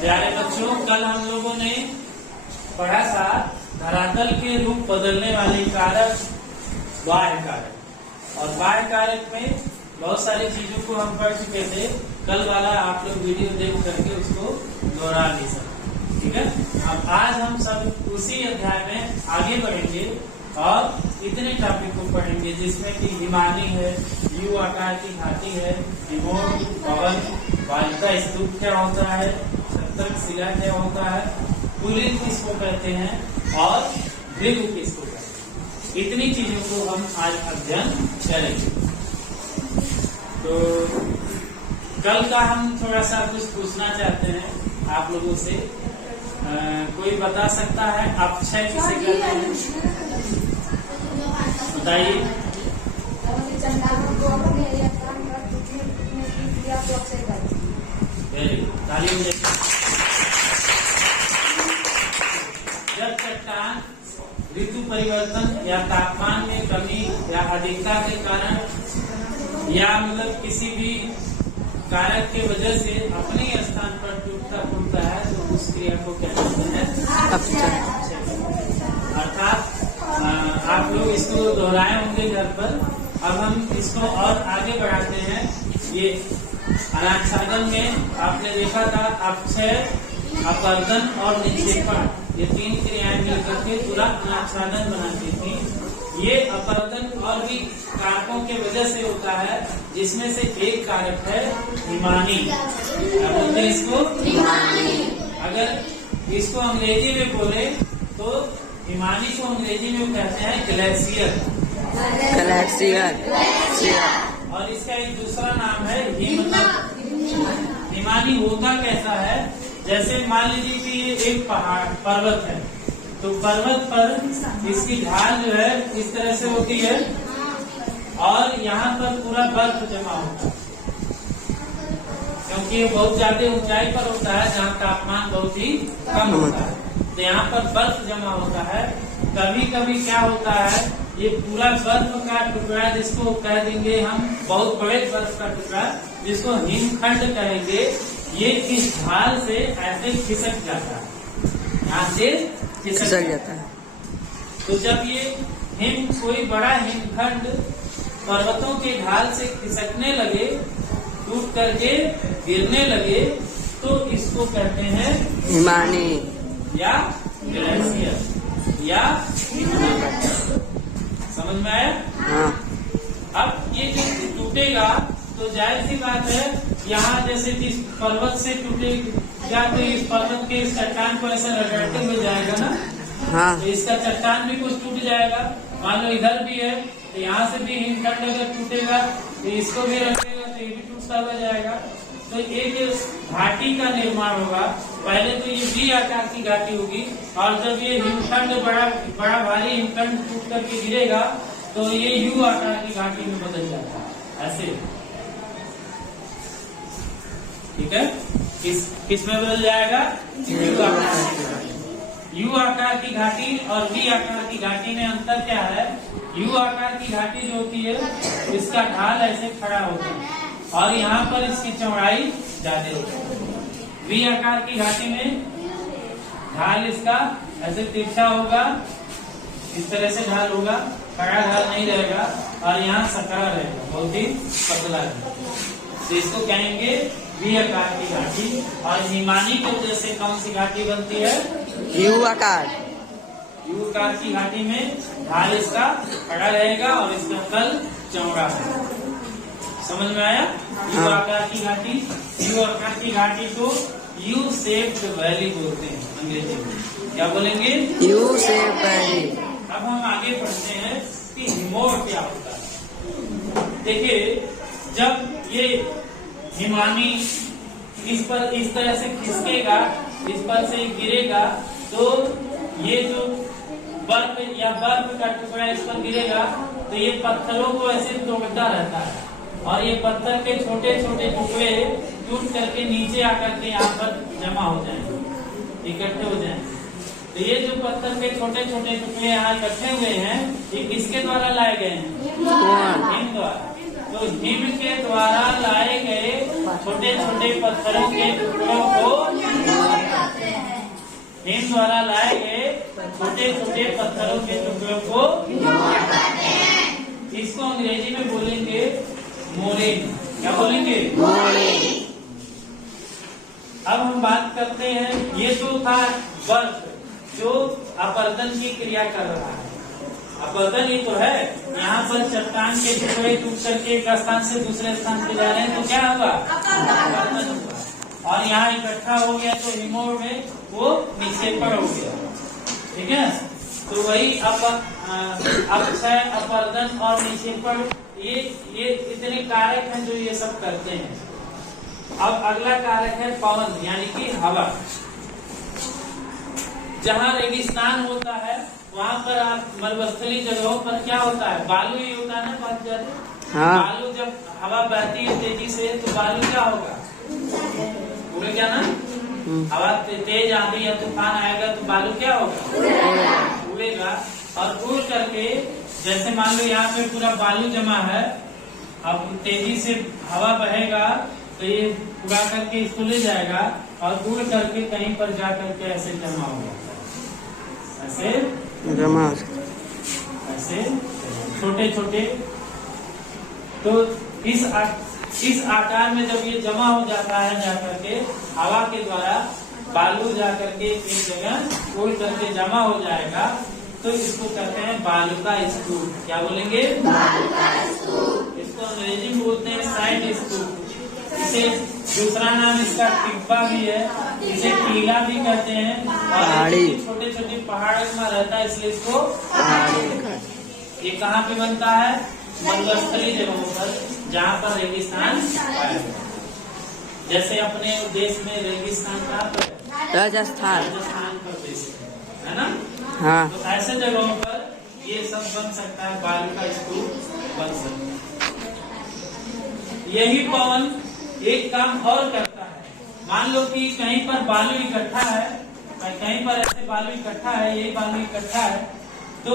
प्यारे बच्चों, कल हम लोगों ने पढ़ा था धरातल के रूप बदलने वाले कारक बाह्य कारक। और बाह्य कारक में बहुत सारी चीजों को हम पढ़ चुके थे। कल वाला आप लोग वीडियो देख करके उसको दोहरा नहीं सकते, ठीक है। अब आज हम सब उसी अध्याय में आगे बढ़ेंगे और इतने टॉपिक को पढ़ेंगे जिसमें कि हिमानी है, यू आकार की घाटी है, हिमोन, पवन, वालिका स्तूप क्या होता है, सतर्क शिला क्या होता है, पुलिन किसको कहते हैं और भृगु किसको कहते हैं। इतनी चीजों को हम आज अध्ययन करेंगे। तो कल का हम थोड़ा सा कुछ पूछना चाहते हैं आप लोगों से। कोई बता सकता है अपक्षय किसे कहते हैं? बताइए। वेरी गुड, ताली हो जाए। जब चट्टान ऋतु परिवर्तन या तापमान में कमी या अधिकता के कारण या मतलब किसी भी कारक के वजह से अपने स्थान पर टूटता है तो उस क्रिया को क्या कहते हैं? अर्थात आप लोग इसको दोहराए होंगे घर पर। अब हम इसको और आगे बढ़ाते हैं। ये अनाच्छादन में आपने देखा था अपक्षय, अपर्दन और निक्षेपण, ये तीन क्रियाएं मिलकर के पूरा अनाच्छादन बनाती थी। ये अपर्दन और भी कारकों के वजह से होता है, जिसमें से एक कारक है हिमानी। क्या बोलते हैं इसको? हिमानी। अगर इसको अंग्रेजी में बोले तो हिमानी को अंग्रेजी में कहते हैं ग्लेशियर। और इसका एक दूसरा नाम है हिमनद। हिमानी होता कैसा है? जैसे मान लीजिए कि ये एक पहाड़ पर्वत है, तो पर्वत पर इसकी ढाल जो है इस तरह से होती है और यहाँ पर पूरा बर्फ जमा होता है, क्योंकि ये बहुत ज्यादा ऊंचाई पर होता है जहाँ तापमान बहुत ही कम होता है। तो यहाँ पर बर्फ जमा होता है। कभी कभी क्या होता है, ये पूरा बर्फ का टुकड़ा जिसको कह देंगे हम, बहुत बड़े बर्फ का टुकड़ा जिसको हिमखंड कहेंगे, ये इस ढाल से ऐसे खिसक जाता है, यहाँ से खिसक जाता है। तो जब ये कोई बड़ा हिमखंड पर्वतों के ढाल से खिसकने लगे, टूट करके गिरने लगे, तो इसको कहते हैं हिमानी या ग्लेशियर या हिमनद। समझ में आया? हाँ। अब ये जो टूटेगा तो जाहिर सी बात है, यहाँ जैसे जिस पर्वत से टूटेगा तो इस पर्वत के इस चट्टान को ऐसा रगड़ते हुए जाएगा ना। हाँ। तो इसका चट्टान भी कुछ टूट जाएगा। मान लो इधर भी है तो यहाँ से भी हिमखंड अगर टूटेगा तो इसको भी रखेगा तो ये भी टूटता हुआ जाएगा। तो एक घाटी का निर्माण होगा। पहले तो ये वी आकार की घाटी होगी और जब ये हिमखंड बड़ा भारी हिमखंड टूट करके गिरेगा तो ये यू आकार की घाटी में बदल जाता है, ऐसे। ठीक है, किस में बदल जाएगा? यू आकार। यू आकार की घाटी और वी आकार की घाटी में अंतर क्या है? यू आकार की घाटी जो होती है इसका ढाल ऐसे खड़ा होता है और यहाँ पर इसकी चौड़ाई ज्यादा होती है। वी आकार की घाटी में ढाल इसका ऐसे तिरछा होगा, इस तरह से ढाल होगा, खड़ा ढाल नहीं रहेगा और यहाँ सकरा रहेगा, बहुत ही पतला रहेगा। तो इसको कहेंगे वी आकार की घाटी। और हिमानी की वजह से कौन सी घाटी बनती है? यू आकार। यू आकार की घाटी में ढाल इसका खड़ा रहेगा और इसका तल चौड़ा है। समझ में आया? यू आकार की घाटी। यू आकार की घाटी को यू शेप्ड वैली बोलते हैं अंग्रेजी में। क्या बोलेंगे? U shaped valley. अब हम आगे बढ़ते हैं कि हिमोड क्या होता है। देखिए, जब ये हिमानी इस पर इस तरह से खिसकेगा, इस पर से गिरेगा, तो ये जो बर्फ या बर्फ का टुकड़ा इस पर गिरेगा तो ये पत्थरों को ऐसे तोड़ता रहता है और ये पत्थर के छोटे छोटे टुकड़े टूट करके नीचे आकर के यहाँ पर जमा हो जाएंगे, इकट्ठे हो जाएंगे। तो ये जो पत्थर के छोटे छोटे टुकड़े यहाँ इकट्ठे हुए हैं, ये किसके द्वारा लाए गए हैं? हिम द्वारा। तो हिम के द्वारा लाए गए छोटे छोटे पत्थरों के टुकड़ों को हिम द्वारा लाए गए छोटे छोटे पत्थरों के टुकड़ों को इसको अंग्रेजी में बोलेंगे मोरेन। क्या बोलेंगे? मोरेन। अब हम बात करते हैं, ये तो था वर्क जो अपरदन की क्रिया कर रहा है। अपरदन ही तो है, यहाँ पर चट्टान के टुकड़े टूट करके एक स्थान से दूसरे स्थान पे जा रहे हैं तो क्या हुआ? अपरदन हुआ। और यहाँ इकट्ठा हो गया तो हिमोर में वो निक्षेपण हो गया। ठीक है, तो वही अपक्षय, अपरदन और निक्षेपण ये इतने कारक हैं जो ये सब करते हैं। अब अगला कारक है पवन, यानी कि हवा। जहाँ रेगिस्तान होता है वहाँ पर आप मरुस्थलीय जगहों पर क्या होता है? बालू ही होता है ना बहुत ज्यादा। हाँ। बालू जब हवा बहती है तेजी से तो बालू क्या होगा? उड़े क्या ना? हवा तेज आंधी या तूफान आएगा तो बालू क्या होगा? उड़ेगा। और उड़ करके जैसे मान लो यहाँ पे पूरा बालू जमा है, अब तेजी से हवा बहेगा तो ये उड़ा करके इसको ले जाएगा और उड़ करके कहीं पर जा करके ऐसे जमा हो जाता है। ऐसे जमा, ऐसे छोटे छोटे। तो इस आकार में जब ये जमा हो जाता है जाकर के हवा के द्वारा बालू जा करके एक जगह उड़ करके जमा हो जाएगा तो इसको कहते हैं बालू का स्तूप। क्या बोलेंगे? बालू का स्तूप। इसको अंग्रेजी में बोलते हैं साइड स्तूप। इसे दूसरा नाम इसका टिब्बा भी है, इसे टीला भी कहते हैं। और छोटे छोटे पहाड़ में रहता है इसलिए इसको पहाड़ी। ये कहाँ पे बनता है? मरुस्थलीय जगहों पर जहाँ पर रेगिस्तान पाया जाता है। जैसे अपने देश में रेगिस्तान कहाँ पर है? राजस्थान प्रदेश है ना। हाँ। तो ऐसे जगहों पर ये सब बन सकता है, बालू का स्तूप बन सकता है। यही पवन एक काम और करता है। मान लो कि कहीं पर बालू इकट्ठा है, कहीं पर ऐसे बालू इकट्ठा है, यही बालू इकट्ठा है, तो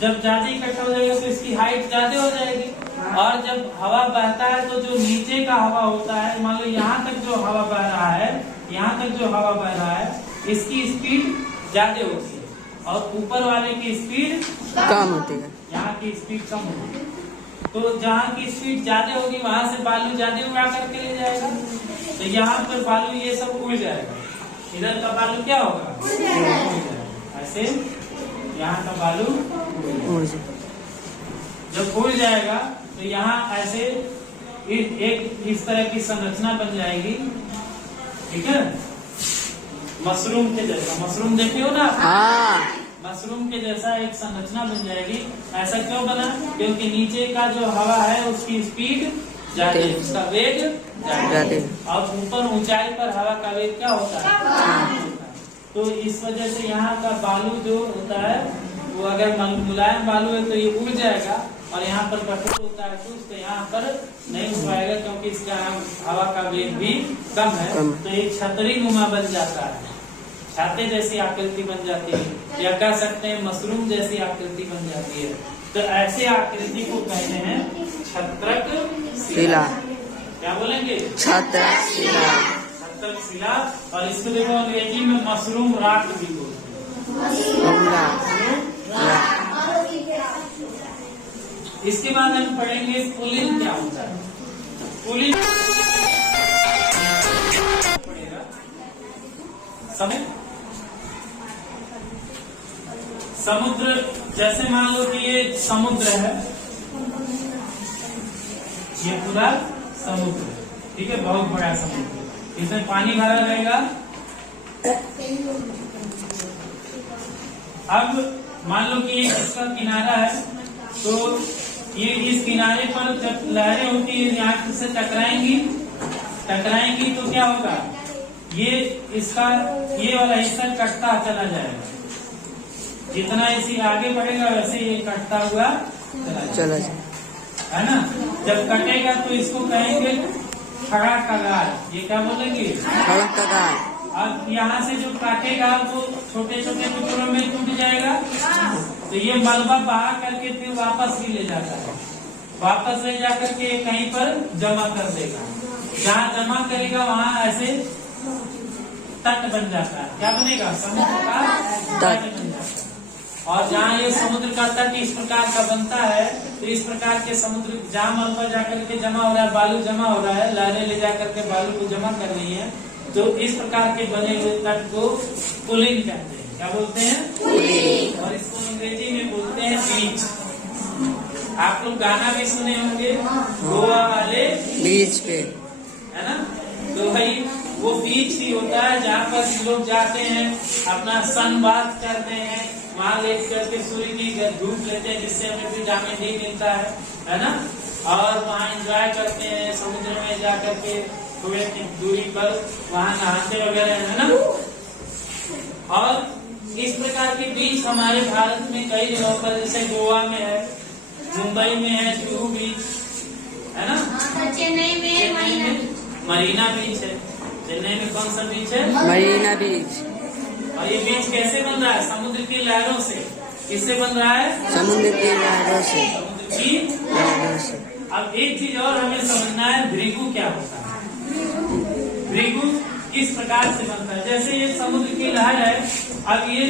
जब ज्यादा इकट्ठा हो जाएगा तो इसकी हाइट ज्यादा हो जाएगी। और जब हवा बहता है तो जो नीचे का हवा होता है, मान लो यहाँ तक जो हवा बह रहा है, यहाँ तक जो हवा बह रहा है, इसकी स्पीड ज्यादा होती है और ऊपर वाले की स्पीड कम होती है। यहाँ की स्पीड कम होती है। तो जहाँ की स्पीड ज्यादा होगी वहां से बालू ज्यादा उड़ा करके ले जाएगा, तो यहाँ पर बालू ये सब उड़ जाएगा। इधर का बालू क्या होगा? उड़ जाएगा। ऐसे यहाँ का बालू उड़ जाएगा। जब उड़ जाएगा तो यहाँ ऐसे एक इस तरह की संरचना बन जाएगी। ठीक है, मशरूम के जैसा। मशरूम देखे हो ना? हाँ। मशरूम के जैसा एक संरचना बन जाएगी। ऐसा क्यों बना? क्योंकि नीचे का जो हवा है उसकी स्पीड ज्यादा है, उसका वेग ज्यादा, और ऊपर ऊंचाई पर हवा का वेग क्या होता है? तो इस वजह से यहाँ का बालू जो होता है वो अगर मुलायम बालू है तो ये उड़ जाएगा, और यहाँ पर कठोर होता है तो उसको यहाँ पर नहीं उड़ पाएगा क्योंकि इसका हवा का वेग भी कम है। तो एक छतरी नुमा बन जाता है, छाते जैसी आकृति बन जाती है, या कह सकते हैं मशरूम जैसी आकृति बन जाती है। तो ऐसे आकृति को कहते हैं छत्रक शिला। क्या बोलेंगे? छत्रक शिला। छत्रक शिला। और इसको देखो अंग्रेजी में मशरूम रॉक भी बोलते हैं। इसके बाद हम पढ़ेंगे पुलिन क्या होता है। पुलिन पढ़ेगा समुद्र। जैसे मान लो कि ये समुद्र है, ये पूरा समुद्र, ठीक है, बहुत बड़ा समुद्र, इसमें पानी भरा रहेगा। अब मान लो कि इसका किनारा है, तो ये इस किनारे पर जब लहरें होती है यहाँ से टकराएंगी तो क्या होगा? ये इसका ये वाला हिस्सा कटता चला जाएगा। जितना इसी आगे बढ़ेगा वैसे ये कटता हुआ चला जाएगा, है ना। जब कटेगा तो इसको कहेंगे खड़ा कगार। ये क्या बोलेंगे? खड़ा कगार। अब यहाँ से जो काटेगा वो छोटे छोटे टुकड़ों में टूट जाएगा, तो ये मलबा बहा करके फिर वापस भी ले जाता है। वापस ले जाकर के कहीं पर जमा कर देगा। जहाँ जमा करेगा वहाँ ऐसे तट बन जाता है। क्या बनेगा? समुद्र का तट बन जाता है। और जहाँ ये समुद्र का तट इस प्रकार का बनता है तो इस प्रकार के समुद्र जहाँ मलबा जाकर के जमा हो रहा है, बालू जमा हो रहा है, लहरें ले जाकर के बालू को जमा कर रही है, तो इस प्रकार के बने हुए तट को पुलिन कहते हैं। क्या बोलते हैं? पुलिन। और इसको अंग्रेजी में बोलते हैं बीच। आप लोग गाना भी सुने होंगे गोवा वाले बीच पे, है ना? तो भाई वो बीच ही होता है जहाँ पर लोग जाते हैं, अपना सनबाथ करते हैं, वहाँ लेट करके सूर्य की धूप लेते हैं जिससे हमें विटामिन डी मिलता है ना? और वहाँ एंजॉय करते हैं, समुद्र में जाकर के थोड़े दूरी पर वहाँ नहाते वगैरह, है ना? और इस प्रकार के बीच हमारे भारत में कई जगहों पर, जैसे गोवा में है, मुंबई में है जुहू बीच, है ना? चेन्नई में मरीना बीच है। चेन्नई में कौन सा बीच है? मरीना बीच। और ये बीच कैसे बन रहा है? समुद्र की लहरों से। किससे बन रहा है? समुद्र की लहरों से। समुद्र की लहरों से। अब एक चीज और हमें समझना है, भृगु क्या होता है? भृगु किस प्रकार से बनता है? जैसे ये समुद्र की लहर है, अब ये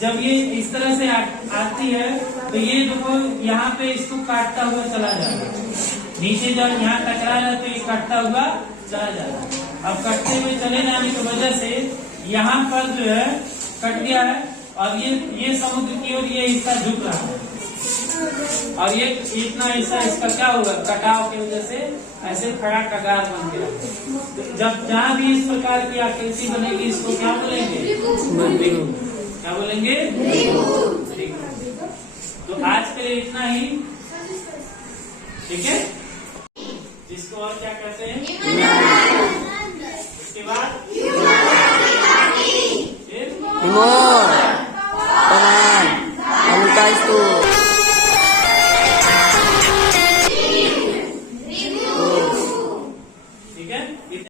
जब ये इस तरह से आती है तो ये देखो यहाँ पे इसको काटता हुआ चला जाएगा, नीचे जब यहाँ टकराया तो ये काटता हुआ चला जाएगा। अब कटते हुए चले जाने की वजह से यहाँ पर जो है कट गया है, और ये समुद्र की ओर ये हिस्सा झुक रहा है, और ये इतना हिस्सा इसका क्या होगा? कटाव की वजह से ऐसे खड़ा कगार बन गया। तो जब जहाँ भी इस प्रकार की आकृति बनेगी इसको क्या बोलेंगे? भृगु। क्या बोलेंगे? भृगु। तो आज के लिए इतना ही, ठीक है? जिसको और क्या कहते हैं?